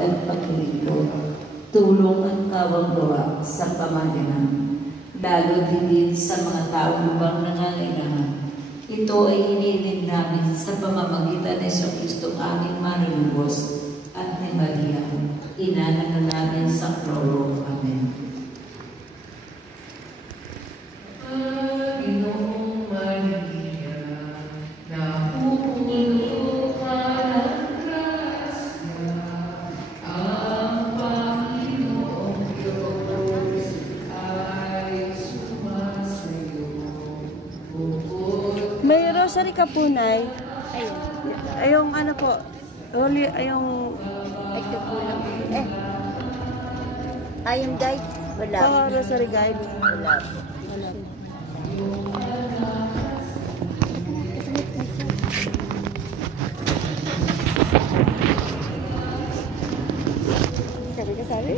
at paglilingkod, tulong at kawang-gawa sa pamamagitan, lalo din sa mga taong lubang nangangailangan. Ito ay hinihiling namin sa pamamagitan ni Kristo aming manunubos at ni Maria, ina na namin sa Kroro. Amen. Panginoong Maria, napupuno ka ng grasya, ang Panginoong Diyos ay sumasayo. May rosary ka po, Nay? Ayong ano po, holy, ayong... Ito po lang. Ayong guide? Wala. Oh, rosary guide. Wala po. Wala. Sabi ka, sabi.